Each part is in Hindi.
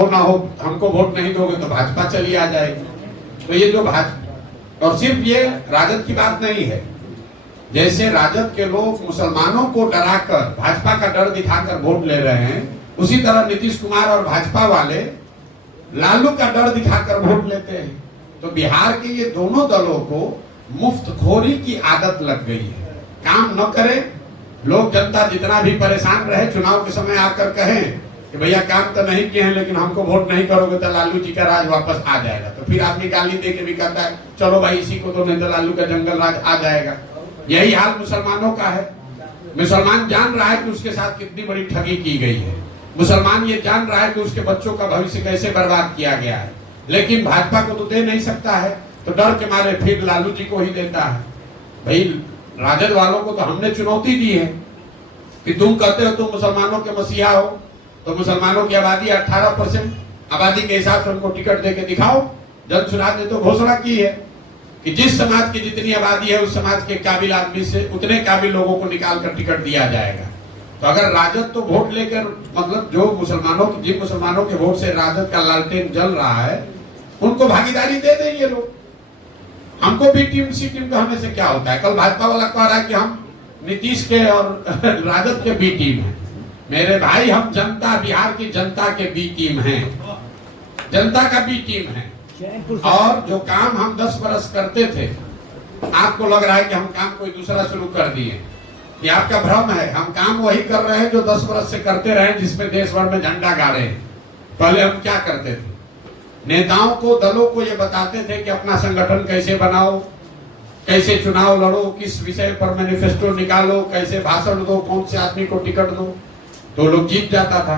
ना हो, हमको वोट नहीं दोगे तो भाजपा चली आ जाएगी। तो ये जो भाजपा, और सिर्फ ये राजद की बात नहीं है, जैसे राजद के लोग मुसलमानों को डराकर, भाजपा का डर दिखाकर वोट ले रहे हैं, उसी तरह नीतीश कुमार और भाजपा वाले लालू का डर दिखाकर वोट लेते हैं। तो बिहार के ये दोनों दलों को मुफ्तखोरी की आदत लग गई है। काम न करे, लोग जनता जितना भी परेशान रहे, चुनाव के समय आकर कहें कि भैया काम तो नहीं किए हैं लेकिन हमको वोट नहीं करोगे तो लालू जी का राज वापस आ जाएगा। तो फिर आदमी गाली दे के भी कहता है चलो भाई इसी को तो, नहीं तो लालू का जंगल राज आ जाएगा। यही हाल मुसलमानों का है। मुसलमान जान रहा है कि उसके साथ कितनी बड़ी ठगी की गई है। मुसलमान ये जान रहा है कि उसके बच्चों का भविष्य कैसे बर्बाद किया गया है, लेकिन भाजपा को तो दे नहीं सकता है, तो डर के मारे फिर लालू जी को ही देता है। भाई राजद वालों को तो हमने चुनौती दी है कि तुम कहते हो तुम मुसलमानों के मसीहा हो, तो मुसलमानों की आबादी 18% आबादी के हिसाब से उनको टिकट दे के दिखाओ। जन सुराज ने तो घोषणा की है कि जिस समाज की जितनी आबादी है उस समाज के काबिल आदमी से उतने काबिल लोगों को निकाल कर टिकट दिया जाएगा। तो अगर राजद तो वोट लेकर, मतलब जो जिन मुसलमानों के वोट से राजद का लालटेन जल रहा है, उनको भागीदारी दे दें ये लोग। हमको बी टीम सी टीम कहने से क्या होता है। कल भाजपा वाला कह रहा है कि हम नीतीश के और राजद के बी टीम है। मेरे भाई, हम जनता, बिहार की जनता के बी टीम हैं, जनता का बी टीम है। और जो काम हम 10 बरस करते थे, आपको लग रहा है कि हम काम कोई दूसरा शुरू कर दिए, ये आपका भ्रम है। हम काम वही कर रहे हैं जो 10 बरस से करते रहे, जिसमें देश भर में झंडा गाड़े हैं। पहले हम क्या करते थे, नेताओं को, दलों को ये बताते थे कि अपना संगठन कैसे बनाओ, कैसे चुनाव लड़ो, किस विषय पर मैनिफेस्टो निकालो, कैसे भाषण दो, कौन से आदमी को टिकट दो, तो लोग जीत जाता था।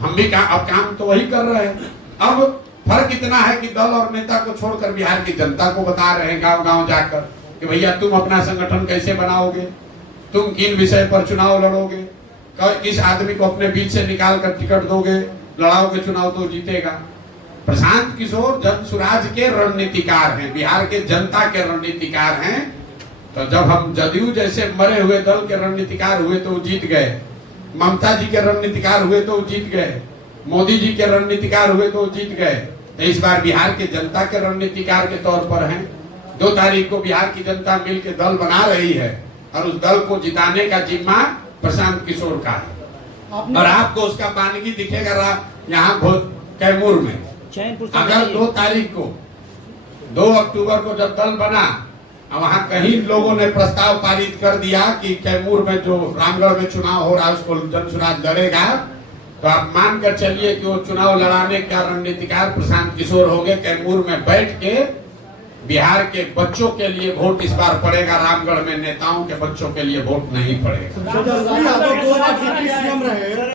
हम भी अब काम तो वही कर रहे हैं। अब फर्क इतना है कि दल और नेता को छोड़कर बिहार की जनता को बता रहे हैं गांव गांव जाकर कि भैया तुम अपना संगठन कैसे बनाओगे, तुम किन विषय पर चुनाव लड़ोगे, किस आदमी को अपने बीच से निकाल कर टिकट दोगे, लड़ाओगे चुनाव तो जीतेगा। प्रशांत किशोर जन सुराज के रणनीतिकार हैं, बिहार के जनता के रणनीतिकार हैं। तो जब हम जदयू जैसे मरे हुए दल के रणनीतिकार हुए तो जीत गए, ममता जी के रणनीतिकार हुए तो जीत गए, मोदी जी के रणनीतिकार हुए तो जीत गए। तो इस बार बिहार के जनता के रणनीतिकार के तौर पर हैं। 2 तारीख को बिहार की जनता मिलकर दल बना रही है और उस दल को जिताने का जिम्मा प्रशांत किशोर का है। और आपको उसका बानगी दिखेगा यहाँ कैमूर में। अगर 2 तारीख को, 2 अक्टूबर को जब दल बना, वहाँ कहीं लोगों ने प्रस्ताव पारित कर दिया कि कैमूर में जो रामगढ़ में चुनाव हो रहा है उसको जनसुराज लड़ेगा, तो आप मानकर चलिए कि वो चुनाव लड़ाने का रणनीतिकार प्रशांत किशोर होंगे। कैमूर में बैठ के बिहार के बच्चों के लिए वोट इस बार पड़ेगा, रामगढ़ में नेताओं के बच्चों के लिए वोट नहीं पड़ेगा।